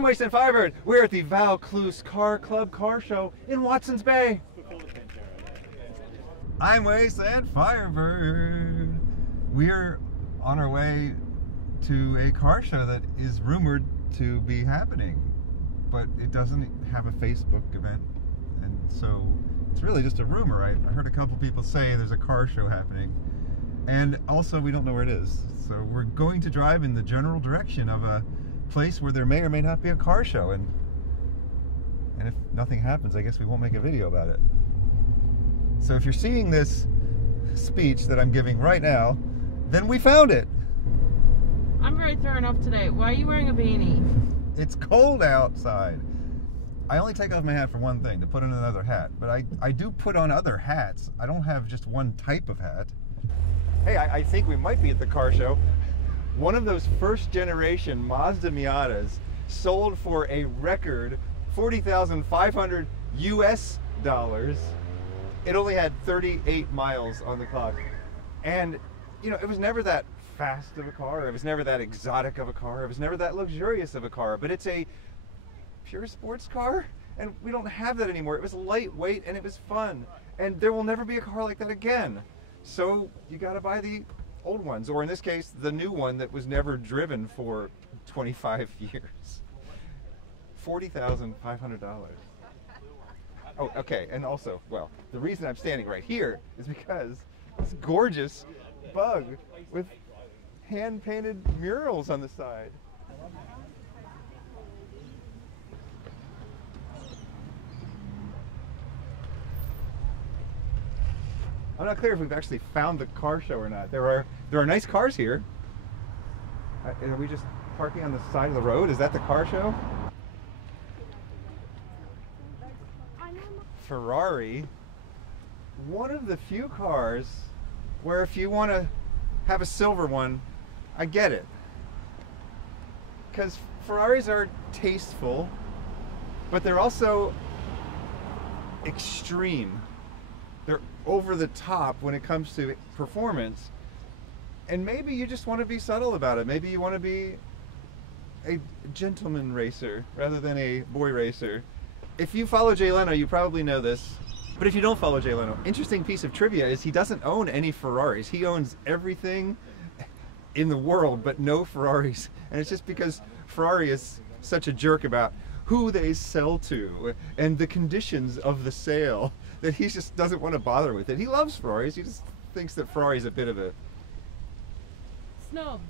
I'm Waste and Firebird. We're at the Vaucluse Car Club car show in Watson's Bay. I'm Waste and Firebird. We're on our way to a car show that is rumored to be happening, but it doesn't have a Facebook event, and so it's really just a rumor. I heard a couple people say there's a car show happening, and also we don't know where it is. So we're going to drive in the general direction of a place where there may or may not be a car show, and if nothing happens, I guess we won't make a video about it. So if you're seeing this speech that I'm giving right now, then we found it. I'm very thrown off today. Why are you wearing a beanie? It's cold outside. I only take off my hat for one thing, to put on another hat. But I do put on other hats. I don't have just one type of hat. Hey, I think we might be at the car show. One of those first generation Mazda Miatas sold for a record $40,500 US. It only had 38 miles on the clock. And, you know, it was never that fast of a car. It was never that exotic of a car. It was never that luxurious of a car. But it's a pure sports car, and we don't have that anymore. It was lightweight and it was fun. And there will never be a car like that again. So you gotta buy the old ones, or in this case, the new one that was never driven for 25 years. $40,500. Oh, okay, and also, well, the reason I'm standing right here is because this gorgeous bug with hand-painted murals on the side. I'm not clear if we've actually found the car show or not. There are nice cars here. Are we just parking on the side of the road? Is that the car show? Ferrari, one of the few cars where if you want to have a silver one, I get it. Because Ferraris are tasteful, but they're also extreme. They're over the top when it comes to performance. And maybe you just want to be subtle about it. Maybe you want to be a gentleman racer rather than a boy racer. If you follow Jay Leno, you probably know this. But if you don't follow Jay Leno, interesting piece of trivia is he doesn't own any Ferraris. He owns everything in the world but no Ferraris. And it's just because Ferrari is such a jerk about who they sell to and the conditions of the sale that he just doesn't want to bother with it. He loves Ferraris. He just thinks that Ferrari's a bit of a... Snobs.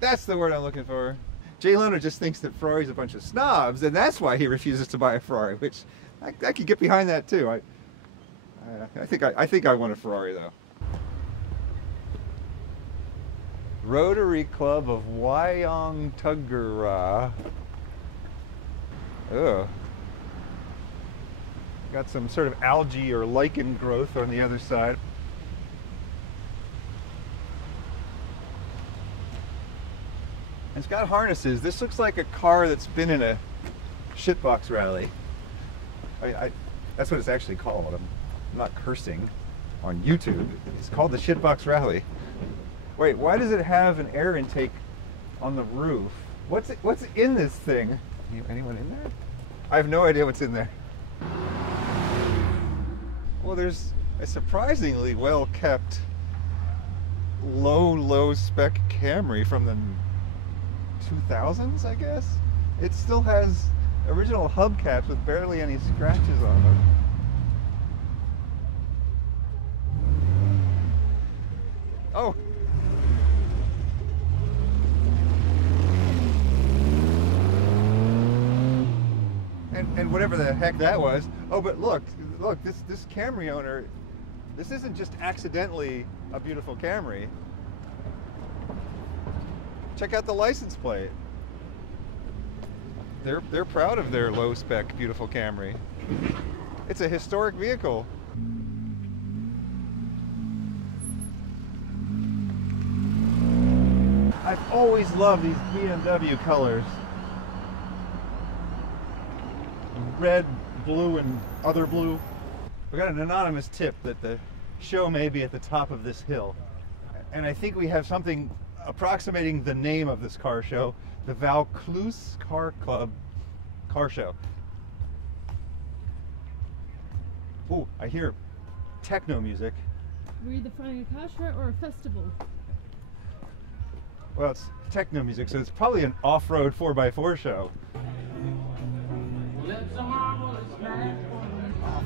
That's the word I'm looking for. Jay Leno just thinks that Ferrari's a bunch of snobs, and that's why he refuses to buy a Ferrari, which I could get behind that too. I think I want a Ferrari though. Rotary Club of Wayangtuggera. Ugh. Got some sort of algae or lichen growth on the other side. It's got harnesses. This looks like a car that's been in a shitbox rally. That's what it's actually called. I'm not cursing on YouTube. It's called the shitbox rally. Wait, why does it have an air intake on the roof? What's in this thing? Anyone in there? I have no idea what's in there. Well, there's a surprisingly well-kept low spec Camry from the 2000s, I guess. It still has original hubcaps with barely any scratches on them. Oh! And whatever the heck that was. Oh, but look, this Camry owner, this isn't just accidentally a beautiful Camry. Check out the license plate. They're proud of their low-spec, beautiful Camry. It's a historic vehicle. I've always loved these BMW colors. Red, blue, and other blue. We got an anonymous tip that the show may be at the top of this hill. And I think we have something approximating the name of this car show. The Vaucluse Car Club car show. Oh, I hear techno music. Were you either finding a car show or a festival? Well, it's techno music, so it's probably an off-road 4x4 show. Oh,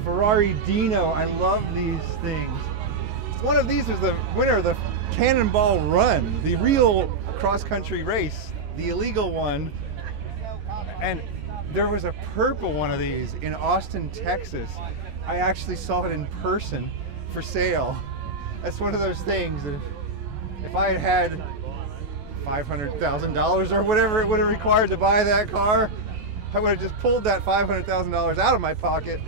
Ferrari Dino, I love these things. One of these was the winner of the Cannonball Run, the real cross-country race, the illegal one. And there was a purple one of these in Austin, Texas. I actually saw it in person for sale. That's one of those things that if I had had $500,000 or whatever it would have required to buy that car, I would have just pulled that $500,000 out of my pocket.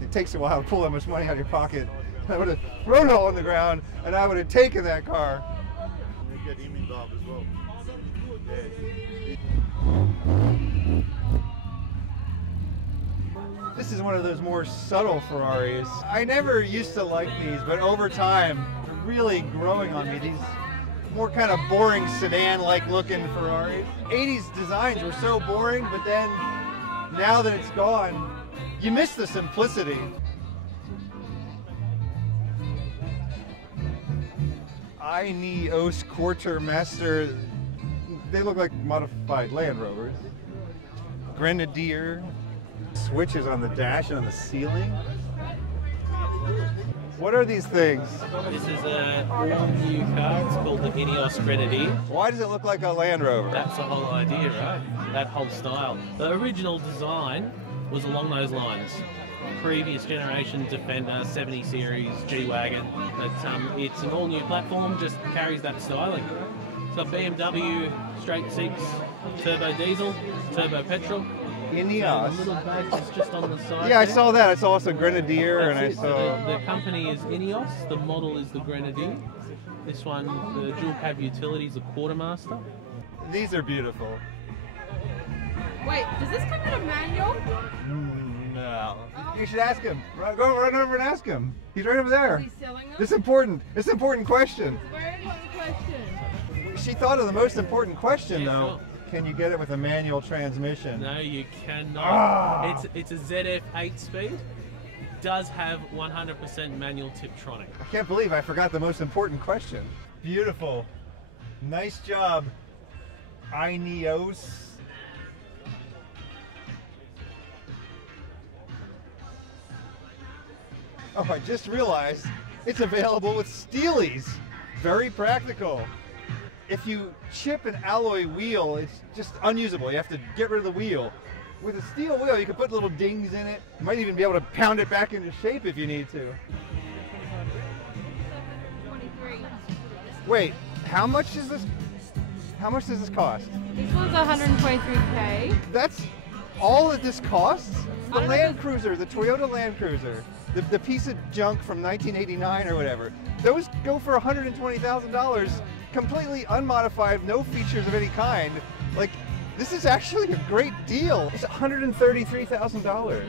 It takes a while to pull that much money out of your pocket. I would have thrown it all on the ground and I would have taken that car. Get him involved as well. This is one of those more subtle Ferraris. I never used to like these, but over time, they're really growing on me. These more kind of boring sedan-like looking Ferraris. 80s designs were so boring, but then now that it's gone, you miss the simplicity. Ineos Quartermaster, they look like modified Land Rovers. Grenadier, switches on the dash and on the ceiling. What are these things? This is an all-new car. It's called the Ineos Grenadier. Why does it look like a Land Rover? That's the whole idea, right? That whole style. The original design was along those lines. Previous generation Defender, 70 Series, G-Wagon. But it's an all-new platform, just carries that styling. It's got BMW straight six, turbo diesel, turbo petrol. Ineos. The little badge is just on the side. Yeah, I there. saw that. I saw also Grenadier, and I That's it. saw. The company is Ineos. The model is the Grenadier. This one, the dual cab utility is the Quartermaster. These are beautiful. Wait, does this come in a manual? No. You should ask him. Go run over and ask him. He's right over there. Is he selling them? This important question. Very important question. She thought of the most important question, Yeah, though. sure. Can you get it with a manual transmission? No, you cannot. Ah. It's a ZF 8-speed. Does have 100% manual Tiptronic. I can't believe I forgot the most important question. Beautiful. Nice job, Ineos. Oh, I just realized it's available with Steelies. Very practical. If you chip an alloy wheel, it's just unusable. You have to get rid of the wheel. With a steel wheel, you can put little dings in it. You might even be able to pound it back into shape if you need to. 23. Wait, how much is this? How much does this cost? This one's 123K. That's all that this costs? The I don't Land know. Cruiser, the Toyota Land Cruiser, the piece of junk from 1989 or whatever, those go for $120,000, completely unmodified, no features of any kind. Like, this is actually a great deal. It's $133,000.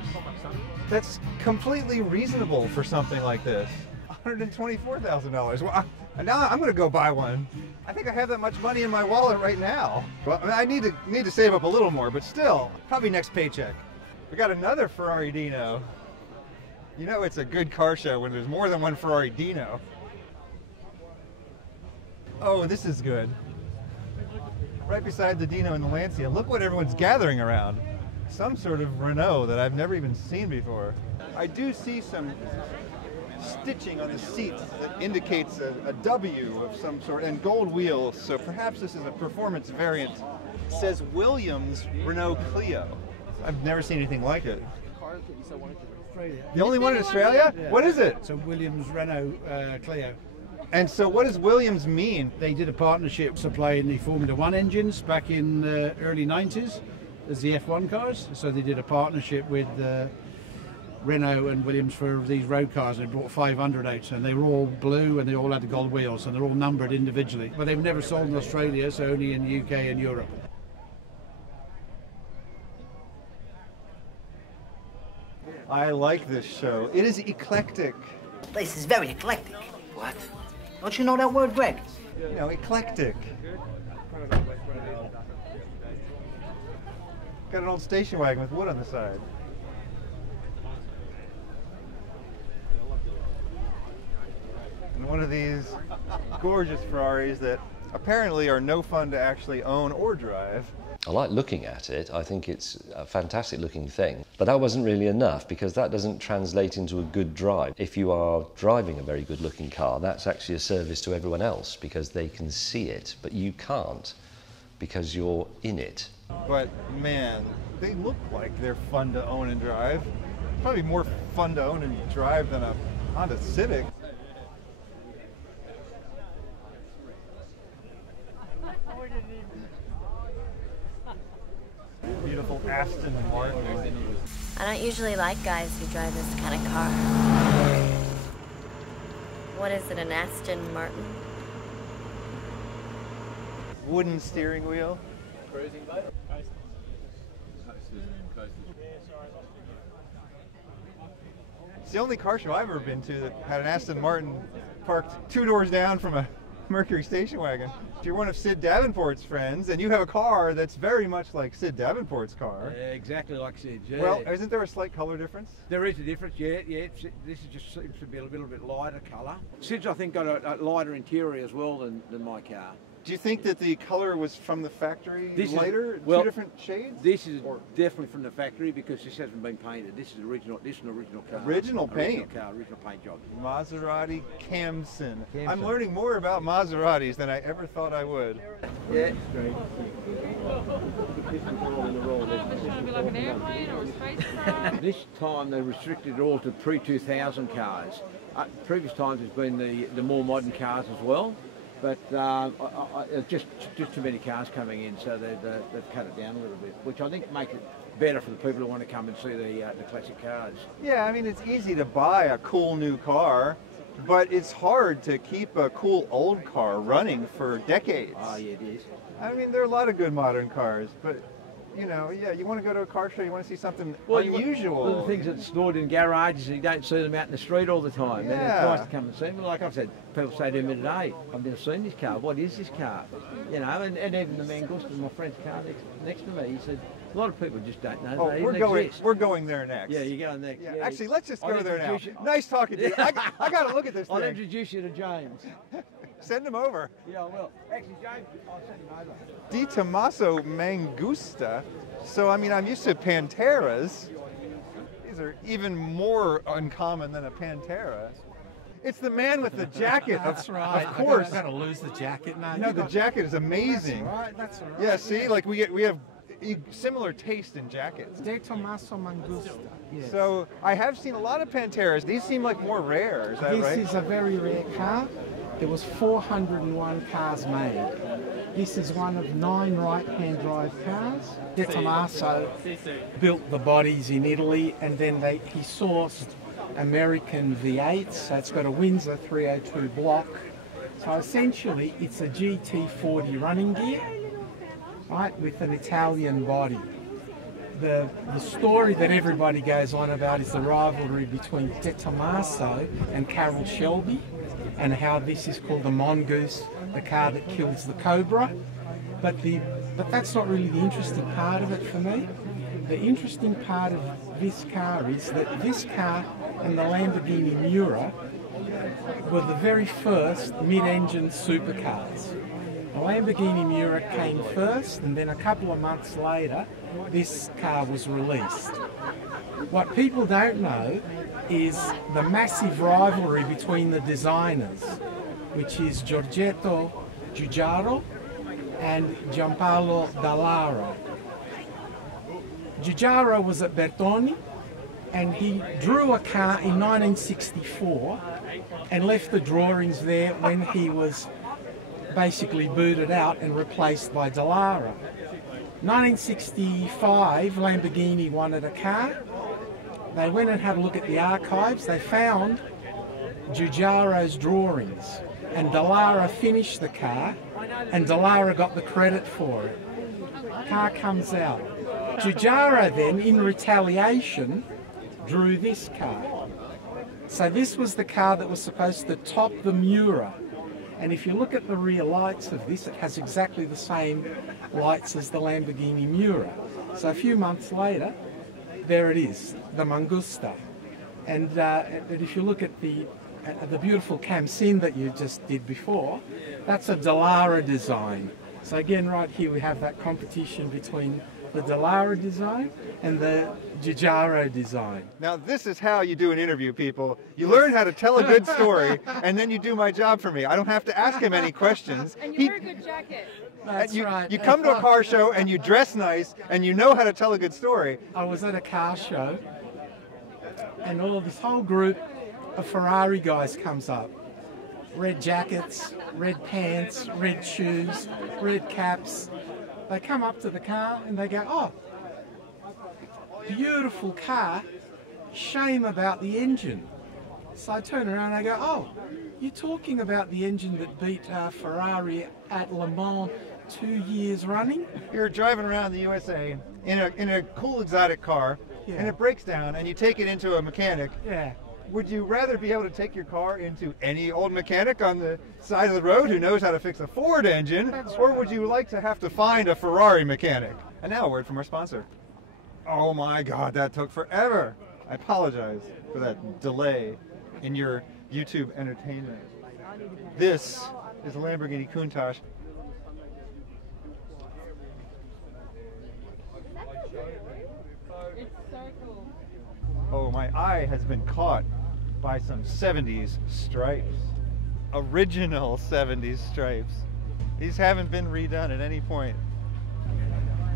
That's completely reasonable for something like this. $124,000. Well, now I'm going to go buy one. I think I have that much money in my wallet right now. Well, I mean, I need to save up a little more, but still, probably next paycheck. We got another Ferrari Dino. You know it's a good car show when there's more than one Ferrari Dino. Oh, this is good. Right beside the Dino and the Lancia. Look what everyone's gathering around. Some sort of Renault that I've never even seen before. I do see some stitching on the seats that indicates a W of some sort and gold wheels, so perhaps this is a performance variant. It says Williams Renault Clio. I've never seen anything like it. Australia. The only one in Australia? Yeah. What is it? So Williams Renault Clio. And so what does Williams mean? They did a partnership supplying the Formula One engines back in the early 90s as the F1 cars. So they did a partnership with Renault and Williams for these road cars. They brought 500 out and they were all blue and they all had the gold wheels and they're all numbered individually. But they've never sold in Australia, so only in the UK and Europe. I like this show. It is eclectic. The place is very eclectic. What? Don't you know that word, Greg? You know, eclectic. Got an old station wagon with wood on the side. And one of these gorgeous Ferraris that apparently are no fun to actually own or drive. I like looking at it. I think it's a fantastic looking thing. But that wasn't really enough, because that doesn't translate into a good drive. If you are driving a very good looking car, that's actually a service to everyone else, because they can see it, but you can't because you're in it. But man, they look like they're fun to own and drive. Probably more fun to own and drive than a Honda Civic. Beautiful Aston Martin. I don't usually like guys who drive this kind of car. What is it, an Aston Martin? Wooden steering wheel. It's the only car show I've ever been to that had an Aston Martin parked 2 doors down from a Mercury station wagon. If you're one of Sid Davenport's friends and you have a car that's very much like Sid Davenport's car. Yeah, exactly like Sid. Yeah. Well, isn't there a slight color difference? There is a difference, yeah. This is just seems to be a little bit lighter colour. Sid's, I think, got a lighter interior as well than my car. Do you think that the color was from the factory later? Well, 2 different shades? This is definitely from the factory, because this hasn't been painted. This is original. This is an original car. Original paint. Original paint job. Maserati Camson. I'm learning more about Maseratis than I ever thought I would. Yeah. This is going to be like an airplane or a spacecraft. This time they restricted it all to pre-2000 cars. Previous times it's been the more modern cars as well. But just too many cars coming in, so they've cut it down a little bit, which I think makes it better for the people who want to come and see the classic cars. Yeah, I mean, it's easy to buy a cool new car, but it's hard to keep a cool old car running for decades. Oh, yeah, it is. I mean, there are a lot of good modern cars, but you know, yeah, you want to go to a car show, you want to see something unusual. Well, the things that are stored in garages, you don't see them out in the street all the time. Yeah. And it's nice to come and see them. Like I've said, people say to me today, I've never seen this car. What is this car? You know, and even the Mangusta, my friend's car next to me, he said, a lot of people just don't know. Oh, we're going there next. Yeah, you're going next. Yeah. Actually, let's just go there now. Nice talking to you. I got to look at this thing. I'll introduce you to James. Send him over. Yeah, I will. Actually, James, I'll send him over. Di Tommaso Mangusta. So, I mean, I'm used to Panteras. These are even more uncommon than a Pantera. It's the man with the jacket. That's right. Of course. I'm going to lose the jacket now. No, the jacket is amazing. That's all right. Yeah, see, like we have similar taste in jackets. De Tommaso Mangusta. Yes. So I have seen a lot of Panteras. These seem like more rare. Is that right? This is a very rare car. There was 401 cars made. This is one of 9 right-hand drive cars. De Tommaso built the bodies in Italy, and then he sourced American V8s, so it's got a Windsor 302 block. So essentially it's a GT40 running gear, right, with an Italian body. The story that everybody goes on about is the rivalry between De Tommaso and Carroll Shelby, and how this is called the Mongoose, the car that kills the Cobra. But that's not really the interesting part of it for me. The interesting part of this car is that this car and the Lamborghini Miura were the very first mid-engine supercars. The Lamborghini Miura came first, and then a couple of months later, this car was released. What people don't know is the massive rivalry between the designers, which is Giorgetto Giugiaro and Giampaolo Dallara. Giugiaro was at Bertoni, and he drew a car in 1964 and left the drawings there when he was basically booted out and replaced by Dallara. 1965, Lamborghini wanted a car. They went and had a look at the archives. They found Giugiaro's drawings, and Dallara finished the car, and Dallara got the credit for it. Car comes out. Giugiaro then, in retaliation, drew this car. So this was the car that was supposed to top the Miura. And if you look at the rear lights of this, it has exactly the same lights as the Lamborghini Miura. So a few months later, there it is, the Mangusta. And if you look at the beautiful Camsin that you just did before, that's a DeLorean design. So again, right here we have that competition between the DeLorean design and the Giugiaro design. Now this is how you do an interview, people. You learn how to tell a good story, and then you do my job for me. I don't have to ask him any questions. And you wear a good jacket. That's right. You come to a car show and you dress nice and you know how to tell a good story. I was at a car show and this whole group of Ferrari guys comes up. Red jackets, red pants, red shoes, red caps. They come up to the car and they go, "Oh, beautiful car, shame about the engine." So I turn around and I go, "Oh, you're talking about the engine that beat Ferrari at Le Mans 2 years running?" You're driving around the USA in a cool exotic car, and it breaks down and you take it into a mechanic. Yeah. Would you rather be able to take your car into any old mechanic on the side of the road who knows how to fix a Ford engine, or would you like to have to find a Ferrari mechanic? And now a word from our sponsor. Oh my God, that took forever. I apologize for that delay in your YouTube entertainment. This is a Lamborghini Countach. It's so cool. Oh, my eye has been caught by some 70s stripes. Original 70s stripes. These haven't been redone at any point.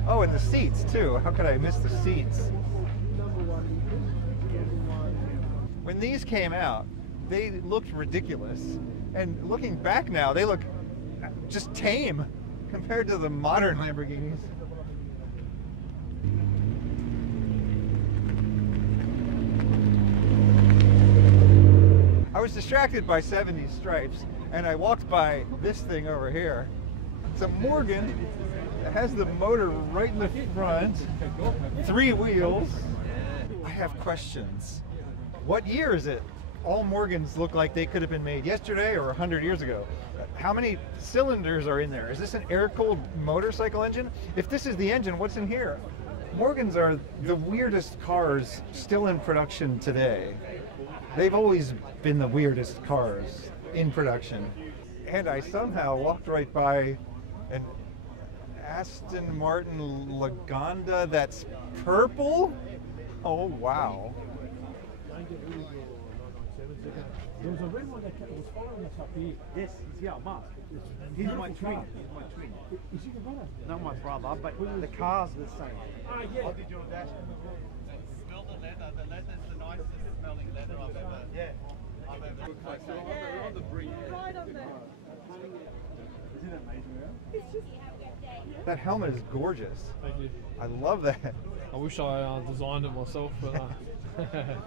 Oh, and the seats too. How could I miss the seats? When these came out, they looked ridiculous. And looking back now, they look just tame compared to the modern Lamborghinis. I was distracted by 70s stripes, and I walked by this thing over here. It's a Morgan. It has the motor right in the front, 3 wheels. I have questions. What year is it? All Morgans look like they could have been made yesterday or 100 years ago. How many cylinders are in there? Is this an air-cooled motorcycle engine? If this is the engine, what's in here? Morgans are the weirdest cars still in production today. They've always been the weirdest cars in production. And I somehow walked right by an Aston Martin Lagonda that's purple? Oh, wow. There was a red one that was following us up here. Yes, yeah, Mark. He's my twin. Is he your brother? Not my brother, but the car's the same. Ah, yeah. What did your dash? Smell the leather. The leather is the nicest smelling leather I've ever. Yeah. I've ever. On the breeze. Right on there. Isn't it amazing? That helmet is gorgeous. Thank you. I love that. I wish I designed it myself, but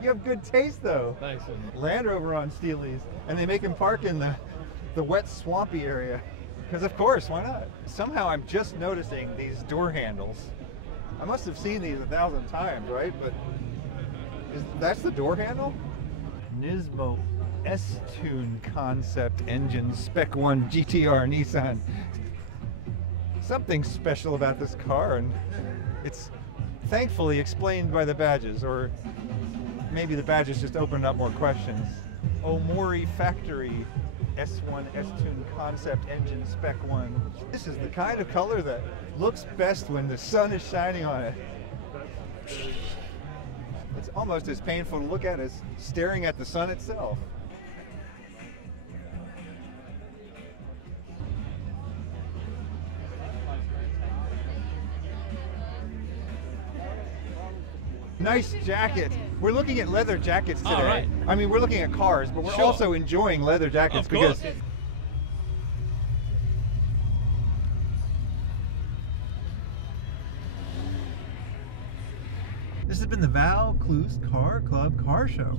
You have good taste though. thanks. Land Rover on Steely's, and they make him park in the wet swampy area. Because of course, why not? Somehow I'm just noticing these door handles. I must have seen these 1,000 times, right? But that's the door handle? Nismo S-Tune concept engine Spec 1 GTR Nissan. Something special about this car, and it's thankfully explained by the badges, or maybe the badges just opened up more questions. Omori Factory S1 S-Tune concept engine Spec 1. This is the kind of color that looks best when the sun is shining on it. It's almost as painful to look at as staring at the sun itself. Nice jacket. We're looking at leather jackets today. Oh, right. I mean, we're looking at cars, but we're Sure. also enjoying leather jackets Of course. because this has been the Vaucluse Car Club Car Show.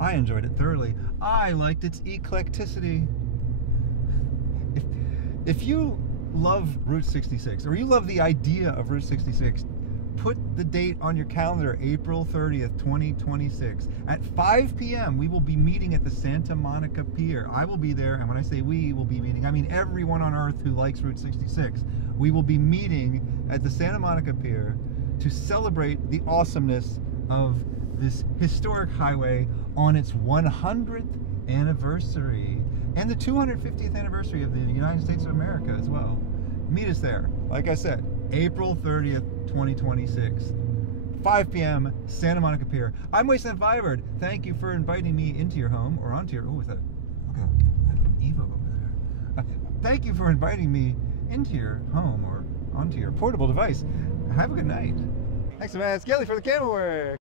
I enjoyed it thoroughly. I liked its eclecticity. If you love Route 66, or you love the idea of Route 66, put the date on your calendar, April 30th, 2026. At 5 p.m., we will be meeting at the Santa Monica Pier. I will be there, and when I say we will be meeting, I mean everyone on Earth who likes Route 66. We will be meeting at the Santa Monica Pier to celebrate the awesomeness of this historic highway on its 100th anniversary and the 250th anniversary of the United States of America as well. Meet us there. Like I said, April 30th, 2026. 5 p.m. Santa Monica Pier. I'm Wasteland Firebird. Thank you for inviting me into your home or onto your. Oh, with a look at an Evo over there. Thank you for inviting me into your home or onto your portable device. Have a good night. Thanks, man. Skelly for the camera work.